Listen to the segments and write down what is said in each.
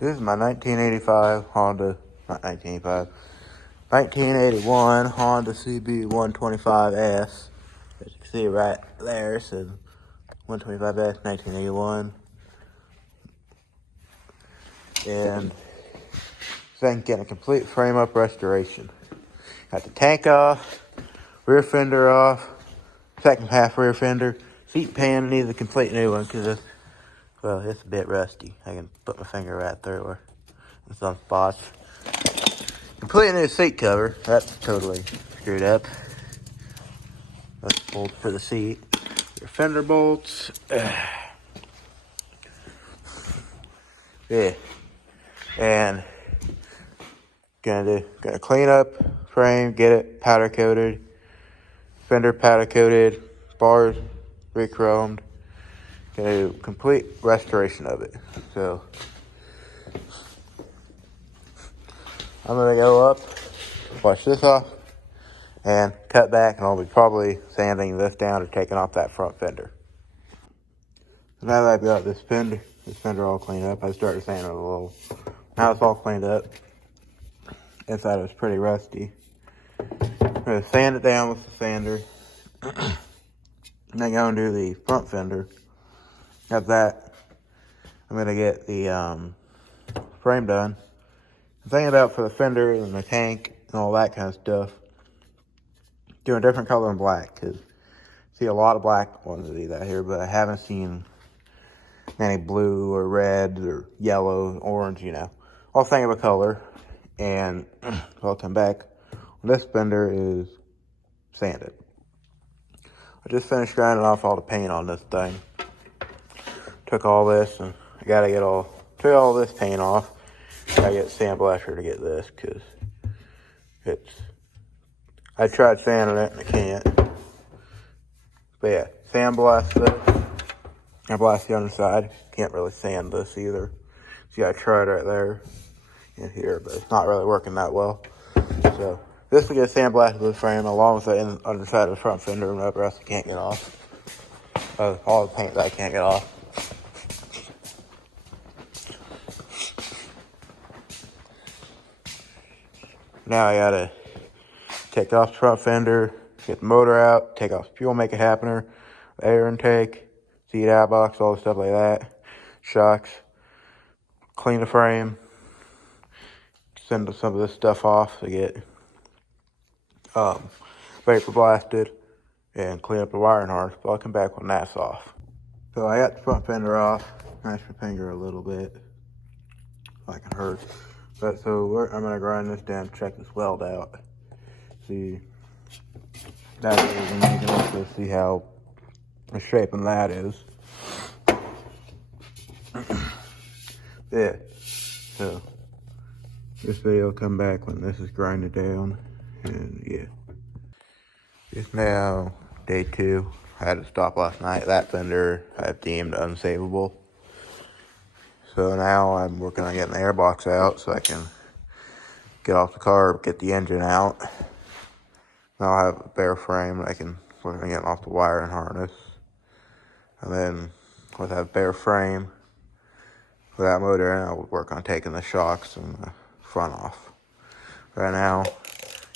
This is my 1985 Honda, not 1985, 1981 Honda Cb125s. As you can see right there, it says 125S 1981. And so I can get a complete frame up restoration. Got the tank off, rear fender off, second half rear fender, seat pan needs a complete new one because it's a bit rusty. I can put my finger right through it in some spots. Completely new seat cover. That's totally screwed up. That's bolts for the seat. Your fender bolts. Yeah. And gonna clean up frame, get it powder coated. Fender powder coated. Bars re-chromed. Gonna do complete restoration of it. So I'm gonna go up, wash this off, and cut back, and I'll be probably sanding this down or taking off that front fender. So now that I've got this fender all cleaned up, I started sanding it a little. Now it's all cleaned up. Inside it was pretty rusty. I'm gonna sand it down with the sander. And then go and do the front fender. Got that. I'm gonna get the frame done. The thing about for the fender and the tank and all that kind of stuff, doing a different color than black, because I see a lot of black ones that do that here, but I haven't seen any blue or red or yellow, orange, all thing of a color. And I'll come back when this fender is sanded. I just finished grinding off all the paint on this thing. Took all this, and I gotta took all this paint off. I get sandblaster to get this, because I tried sanding it and I can't. But yeah, sandblast this. I blast the underside. Can't really sand this either. See, I tried right there and here, but it's not really working that well. So this will get sandblasted with the frame along with the underside of the front fender and the rest I can't get off. All the paint that I can't get off. Now I gotta take off the front fender, get the motor out, take off the fuel make it happener, air intake, seat out box, all the stuff like that, shocks, clean the frame, send some of this stuff off to get vapor blasted, and clean up the wiring harness. So I'll come back when that's off. So I got the front fender off, mashed my finger a little bit, like it hurts. But so I'm gonna grind this down, check this weld out, see that is, and you can also see how the shape and that is. Yeah. So this video will come back when this is grinded down, and yeah. It's now day 2. I had to stop last night. That fender I've deemed unsavable. So now I'm working on getting the airbox out so I can get off the car, get the engine out. Now I'll have a bare frame. I can work on getting off the wire and harness. And then with that bare frame, with that motor in, I'll work on taking the shocks and the front off. Right now, I'm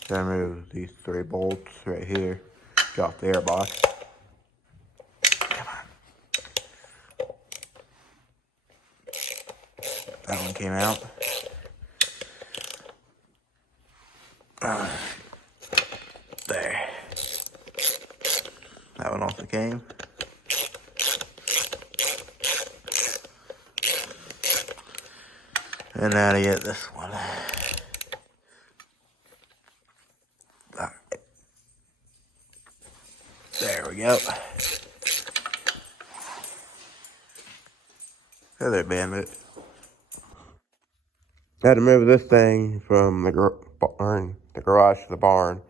gonna remove these 3 bolts right here, get off the airbox. Come on. That one came out. There. That one also came. And now to get this one. Alright. There we go. Hey there, Bandit. I had to move this thing from the garage to the barn.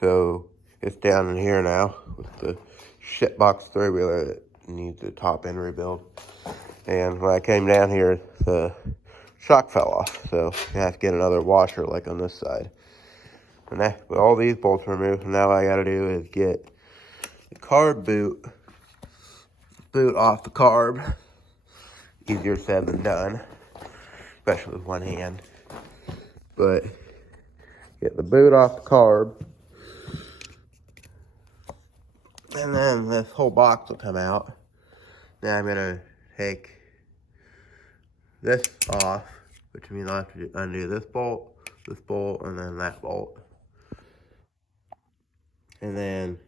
So it's down in here now with the shitbox 3-wheeler that needs the top end rebuild. And when I came down here, the shock fell off. So I have to get another washer like on this side. And with all these bolts removed, now all I gotta do is get the carb boot off the carb. Easier said than done. especially with one hand. But get the boot off the carb, and then this whole box will come out. Now I'm gonna take this off, which means I'll have to undo this bolt, and then that bolt. And then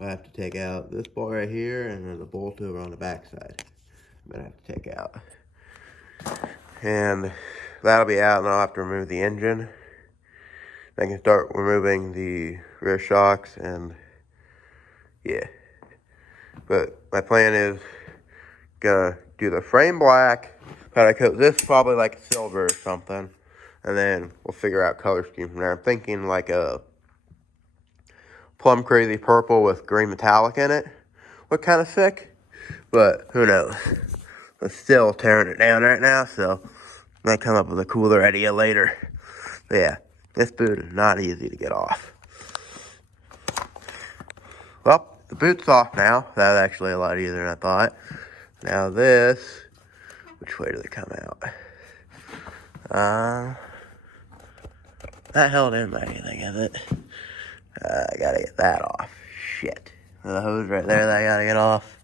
I have to take out this bolt right here, and then the bolt over on the back side. I'm gonna have to take out. And that'll be out, and I'll have to remove the engine. I can start removing the rear shocks, and yeah. But my plan is gonna do the frame black, powder coat this probably like silver or something, and then we'll figure out color scheme from there. I'm thinking like a plum crazy purple with green metallic in it. Look kind of sick, but who knows? I'm still tearing it down right now, so I might come up with a cooler idea later. But yeah, this boot is not easy to get off. Well, the boot's off now. That was actually a lot easier than I thought. Now this, which way did it come out? Not held in by anything, is it? I gotta get that off. Shit. There's a hose right there that I gotta get off.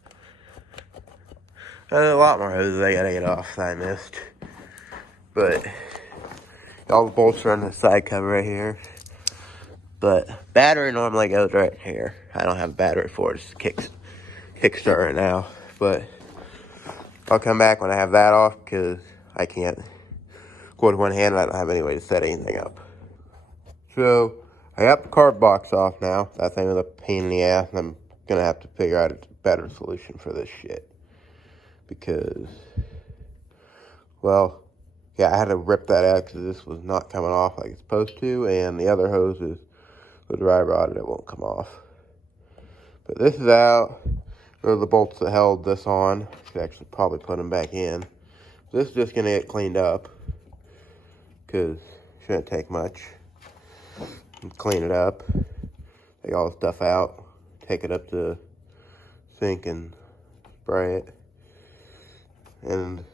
There's a lot more hoses I gotta get off that I missed. But all the bolts are on the side cover right here. But battery normally goes right here. I don't have a battery for it. It's kickstart right now. But I'll come back when I have that off because I can't go with one hand and I don't have any way to set anything up. So I got the carb box off now. That thing was a pain in the ass, and I'm gonna have to figure out a better solution for this shit. Because, well, yeah, I had to rip that out because this was not coming off like it's supposed to, and the other hose is the dry rod and it won't come off. But this is out. Those are the bolts that held this on. Should actually probably put them back in. This is just gonna get cleaned up because it shouldn't take much. Clean it up, take all the stuff out, take it up to the sink and spray it. And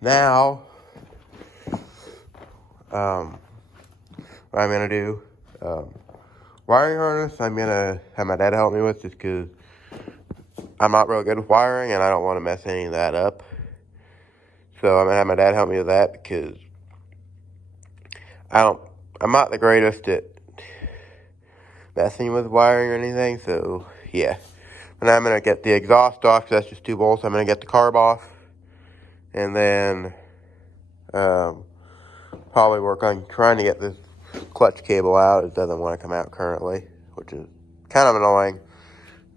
now, what I'm gonna do, wiring harness, I'm gonna have my dad help me with, just because I'm not real good with wiring and I don't want to mess any of that up. So I'm gonna have my dad help me with that because I'm not the greatest at messing with wiring or anything, so yeah. And I'm going to get the exhaust off because that's just 2 bolts. I'm going to get the carb off. And then probably work on trying to get this clutch cable out. It doesn't want to come out currently, which is kind of annoying.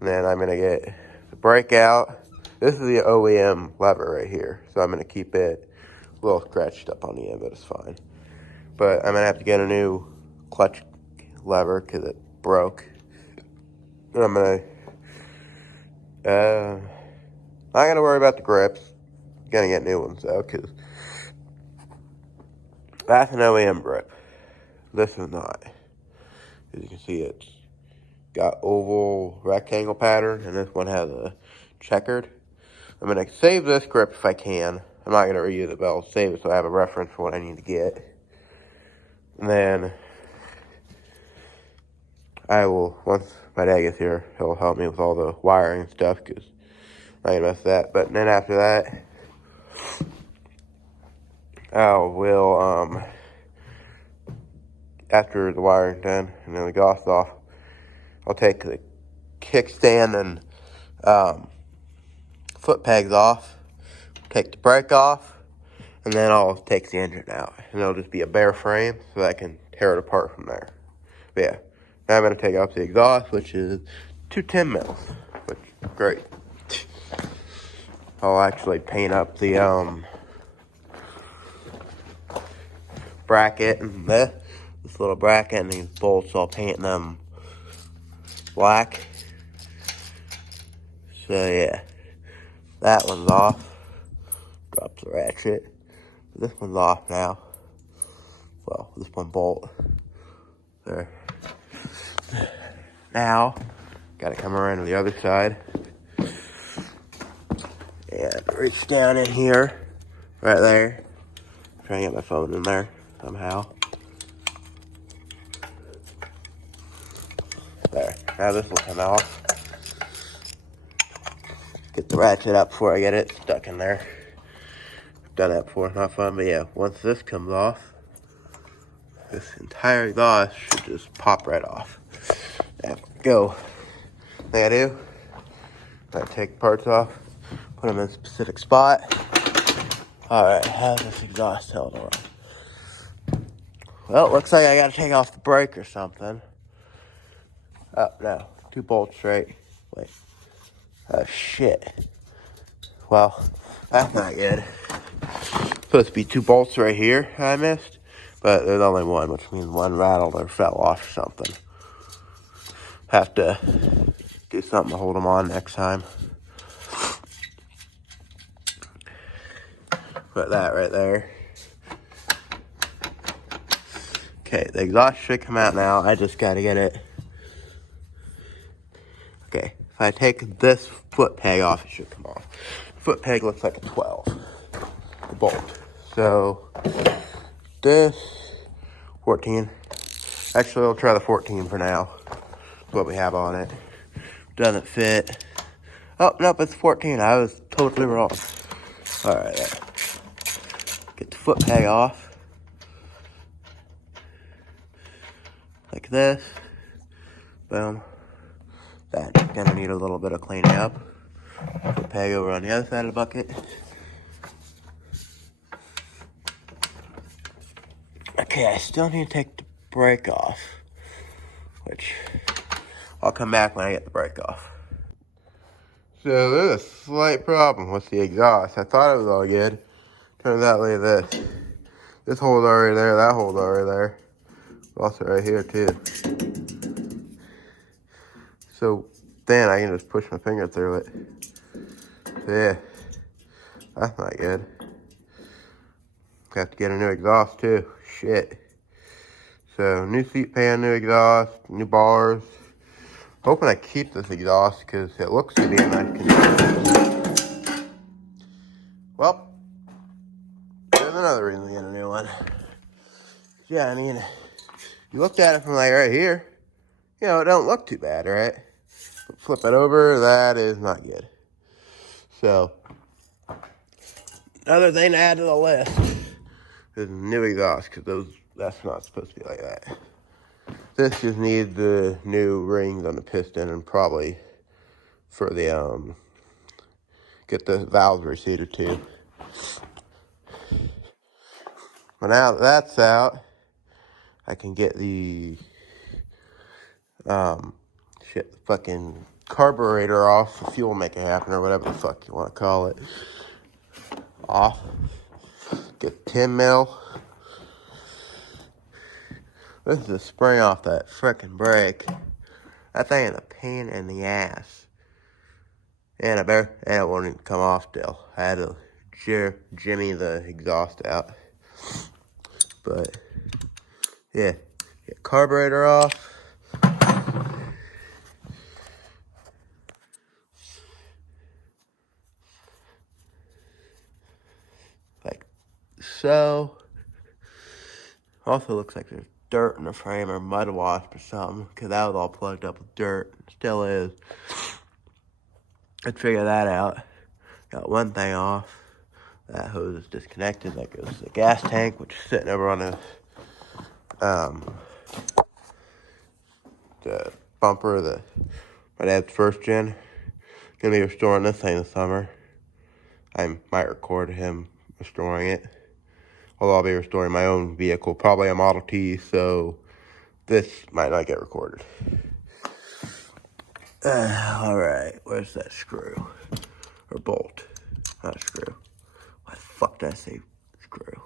And then I'm going to get the brake out. This is the OEM lever right here, so I'm going to keep it a little scratched up on the end, but it's fine. But I'm going to have to get a new clutch lever because it broke. And I'm going to not gonna worry about the grips. Gonna get new ones though, because that's an OEM grip. This is not. As you can see, it's got oval rectangle pattern, and this one has a checkered. I'm gonna save this grip if I can. I'm not gonna reuse it, but I'll save it so I have a reference for what I need to get. And then I will, once my dad gets here, he'll help me with all the wiring and stuff, because I ain't gonna mess with that. But then after that, I will, after the wiring's done and then the exhaust off, I'll take the kickstand and foot pegs off, take the brake off, and then I'll take the engine out. And it'll just be a bare frame so that I can tear it apart from there. But yeah, now I'm going to take off the exhaust, which is 210 mils, which is great. I'll actually paint up the bracket and this little bracket and these bolts. I'll paint them black. So yeah, that one's off. Drop the ratchet. This one's off now. Well, this one bolt there. Now, gotta come around to the other side and reach down in here, right there. Trying to get my phone in there somehow. There. Now this will come off. Get the ratchet up before I get it stuck in there. Done that before, not fun, but yeah, once this comes off, this entire exhaust should just pop right off. There we go. Thing I do, I take parts off, put them in a specific spot. Alright, how's this exhaust held on? Well, it looks like I gotta take off the brake or something. Oh, no. 2 bolts straight. Wait. Oh, shit. Well, that's not good. Supposed to be 2 bolts right here I missed, but there's only one, which means one rattled or fell off or something. Have to do something to hold them on next time. Put that right there. Okay, the exhaust should come out now. I just gotta get it. Okay, if I take this foot peg off, it should come off. Foot peg looks like a 12. The bolt. So, this 14. Actually, I'll try the 14 for now. That's what we have on it. Doesn't fit. Oh, nope, it's 14. I was totally wrong. Alright, there. Get the foot peg off. Like this. Boom. That's gonna need a little bit of cleaning up. Foot peg over on the other side of the bucket. Okay, I still need to take the brake off. Which, I'll come back when I get the brake off. So there's a slight problem with the exhaust. I thought it was all good. Turns out like this. This hole's already there, that hole's already there. Also right here too. So then I can just push my finger through it. So yeah, that's not good. Have to get a new exhaust too. Shit. So new seat pan, new exhaust, new bars. Hoping I keep this exhaust because it looks to be in nice condition. Well, there's another reason to get a new one. Yeah, I mean, you looked at it from like right here, you know, it don't look too bad, right? But flip it over, that is not good. So, another thing to add to the list is new exhaust, because that's not supposed to be like that. This just needs the new rings on the piston and probably for the, get the valves reseated too. But now that that's out, I can get the, the fucking carburetor off, the fuel make it happen, or whatever the fuck you want to call it, off. Get 10 mil. This is a spring off that frickin' brake. That thing is a pain in the ass. And it won't even come off still. I had to jimmy the exhaust out. But, yeah. Get carburetor off. Like so. Also looks like there's dirt in the frame or mud wasp or something. Because that was all plugged up with dirt. Still is. I'd figure that out. Got one thing off. That hose is disconnected. That goes to the gas tank, which is sitting over on the bumper of my dad's first gen. Gonna be restoring this thing this summer. I might record him restoring it. Although I'll be restoring my own vehicle, probably a Model T, so this might not get recorded. Alright, where's that screw? Or bolt? Not a screw. Why the fuck did I say screw?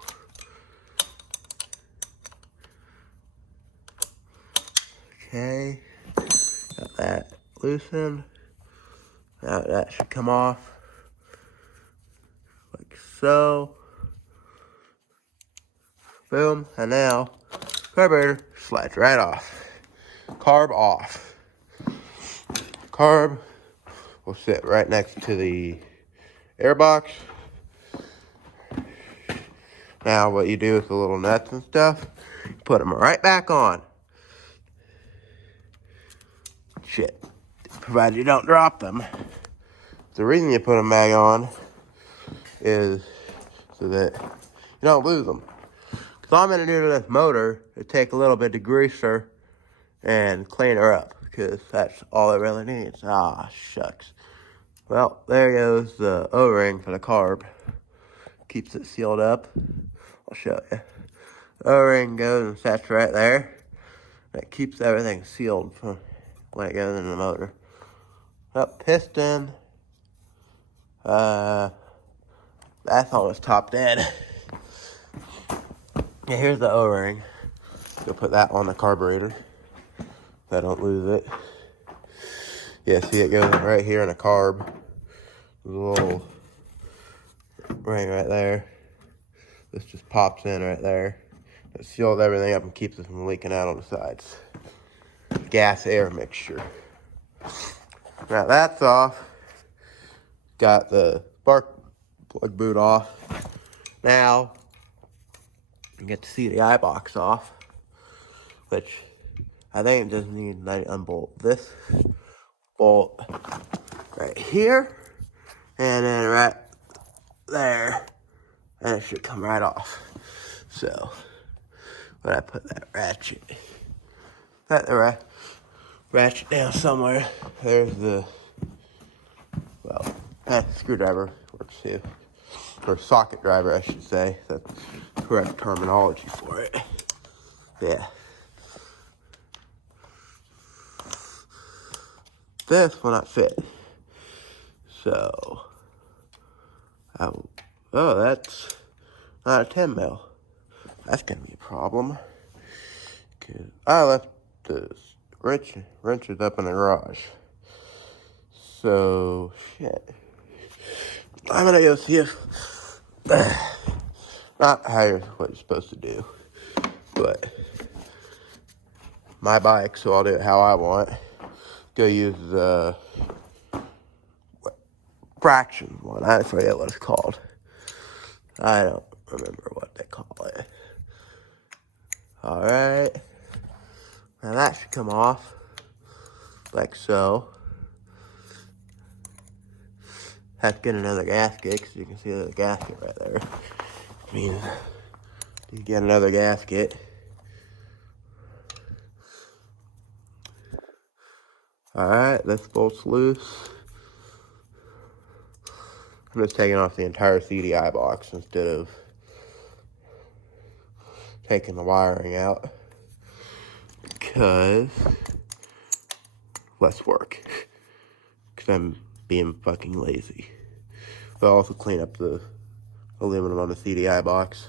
Okay, got that loosened. Now that should come off, like so. Boom, and now carburetor slides right off. Carb off. Carb will sit right next to the air box. Now what you do with the little nuts and stuff, put them right back on. Shit. Provided you don't drop them. The reason you put them back on is so that you don't lose them. Because all I'm going to do to this motor is take a little bit of greaser and clean her up. Because that's all it really needs. Ah, shucks. Well, there goes the O-ring for the carb. Keeps it sealed up. I'll show you. O-ring goes and sets right there. That keeps everything sealed for when it goes in the motor. Up piston. That's almost top dead. Yeah, here's the O-ring. Go put that on the carburetor so I don't lose it. Yeah, see it goes right here in the carb. There's a little ring right there. This just pops in right there. It seals everything up and keeps it from leaking out on the sides. Gas-air mixture. Now that's off. Got the spark plug boot off. Now, you get the CDI box off, which I think it just needs to unbolt this bolt right here, and then right there, and it should come right off. So, when I put that ratchet down somewhere, there's the, well, that screwdriver works too. Or socket driver, I should say. That's the correct terminology for it. Yeah. This will not fit. So, oh, that's not a 10 mil. That's gonna be a problem. Cause I left the wrenches up in the garage. So, shit. I'm gonna go see if, not how what you're supposed to do, but my bike, so I'll do it how I want. Go use the fraction one. I forget what it's called. I don't remember what they call it. Alright. Now that should come off. Like so. Have to get another gasket, because you can see the gasket right there. I mean, you get another gasket. Alright, this bolt's loose. I'm just taking off the entire CDI box instead of taking the wiring out. Because less work. Because I'm being fucking lazy. But I'll also clean up the aluminum on the CDI box.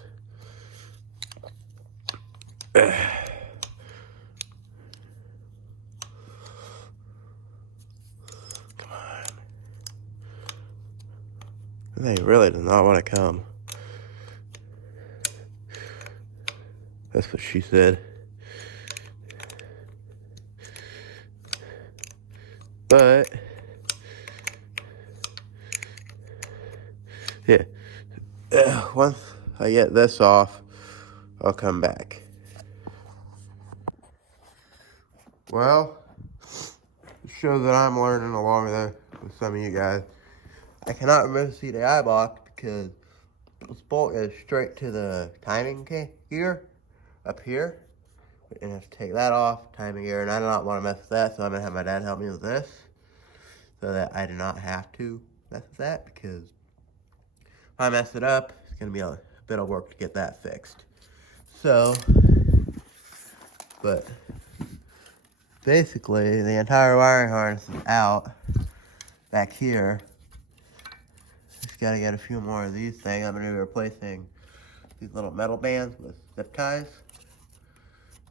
Come on. They really do not want to come. That's what she said. But yeah, once I get this off, I'll come back. Well, it shows that I'm learning along with some of you guys. I cannot remove the CDI box because this bolt goes straight to the timing gear up here. And I have to take that off, timing gear, and I do not want to mess with that, so I'm going to have my dad help me with this so that I do not have to mess with that, because if I mess it up, it's going to be a bit of work to get that fixed. So, but basically, the entire wiring harness is out back here. Just got to get a few more of these things. I'm going to be replacing these little metal bands with zip ties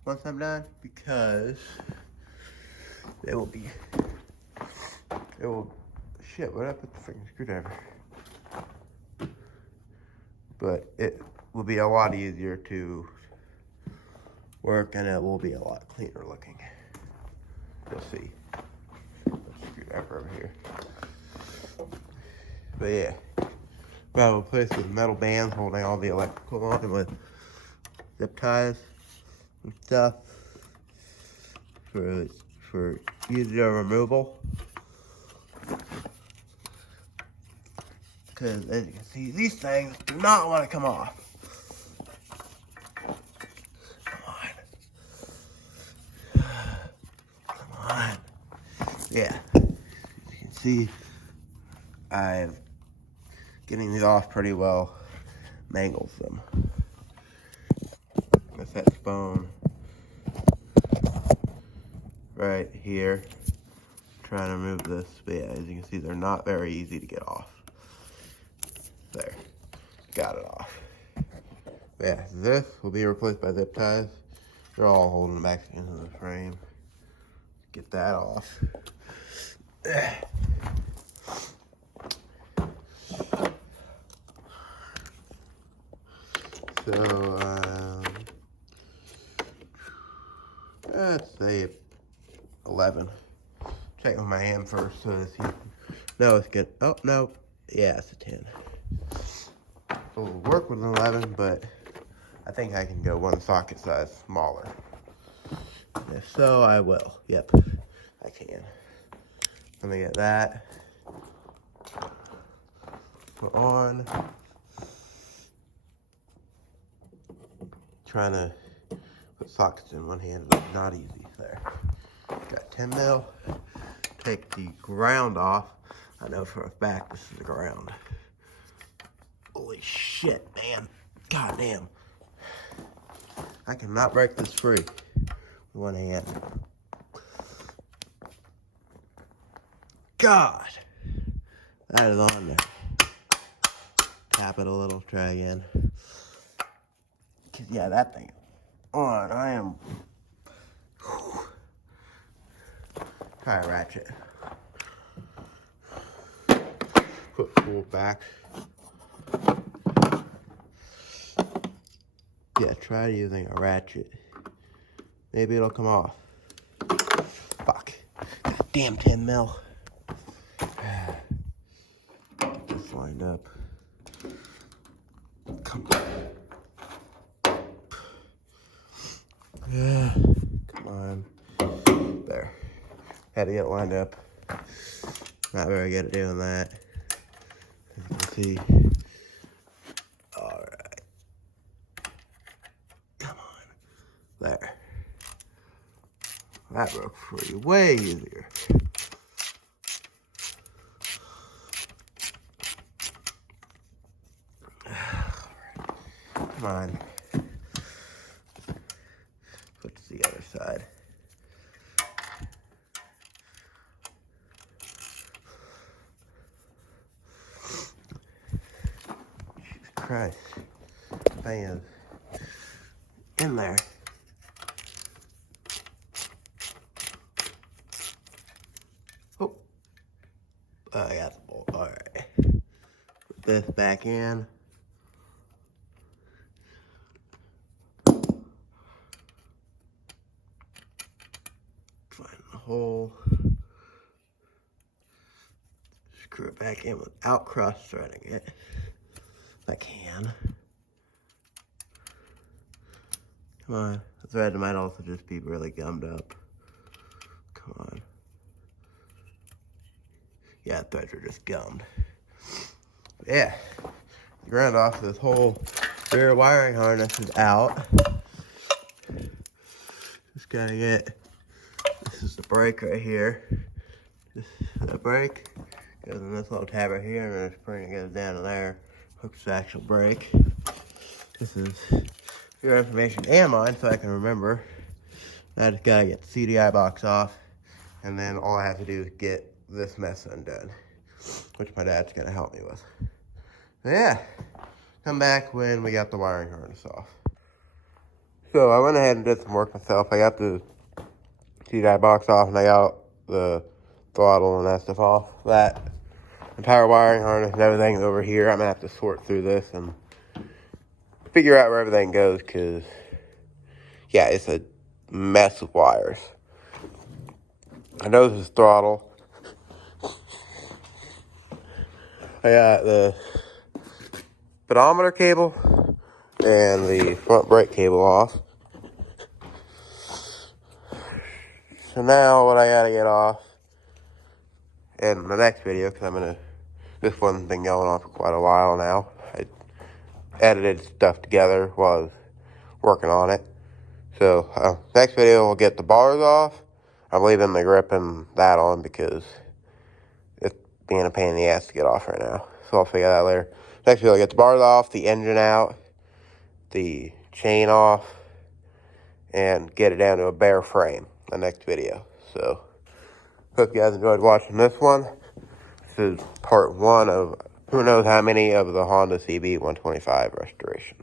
once I'm done, because shit, where'd I put the freaking screwdriver? But it will be a lot easier to work, and it will be a lot cleaner looking. You'll see. Screwdriver over here. But yeah, We'll replace with metal bands holding all the electrical on with zip ties and stuff for easier removal. Because as you can see, these things do not want to come off. Come on. Yeah. As you can see, I'm getting these off pretty well. Mangles them. That's that bone right here. Trying to remove this, but yeah, as you can see, they're not very easy to get off. There, got it off. Yeah, this will be replaced by zip ties. They're all holding back into the frame. Get that off. So, let's say 11. Check with my hand first so that you know it's good. Oh, no. Yeah, it's a 10. So we'll work with an 11, but I think I can go one socket size smaller. If so, I will. Yep, I can. Let me get that. Put on. Trying to put sockets in one hand, but not easy. There. Got 10 mil. Take the ground off. I know for a fact this is the ground. Holy shit, man. God damn. I cannot break this free with one hand. God. That is on there. Tap it a little, try again. Yeah, that thing on. I am. Try a ratchet. Put full back. Yeah, try using a ratchet. Maybe it'll come off. Fuck. God damn 10 mil. Just lined up. Come on. Yeah. Come on. There. Had to get it lined up. Not very good at doing that. As you can see. Alright. Come on. There. That broke free. Way easier. Come on. Put to the other side. Jesus Christ. Thing is in there. Oh. I got the bolt. Alright. Put this back in. Find the hole. Screw it back in without cross-threading it. If I can. Come on. The thread might also just be really gummed up. Come on. Yeah, the threads are just gummed. But yeah. Ground off this whole rear wiring harness is out. Just gotta get, this is the brake right here. This is the brake. Goes in this little tab right here, and then the spring goes down to there. Hooks the actual brake. This is your information and mine, so I can remember. I just gotta get the CDI box off, and then all I have to do is get this mess undone, which my dad's gonna help me with. So yeah, come back when we got the wiring harness off. So I went ahead and did some work myself. I got the CDI box off, and I got the throttle and that stuff off. That entire wiring harness and everything over here. I'm gonna have to sort through this and figure out where everything goes, because yeah, it's a mess of wires. I know this is throttle. I got the speedometer cable and the front brake cable off. So now what I gotta get off in the next video, because this one's been going on for quite a while now. I edited stuff together while I was working on it. So next video we'll get the bars off. I'm leaving the grip and that on because it's being a pain in the ass to get off right now. So I'll figure that out later. Next video I'll get the bars off, the engine out, the chain off, and get it down to a bare frame the next video. So hope you guys enjoyed watching this one. This is part 1 of who knows how many of the Honda CB125 restoration.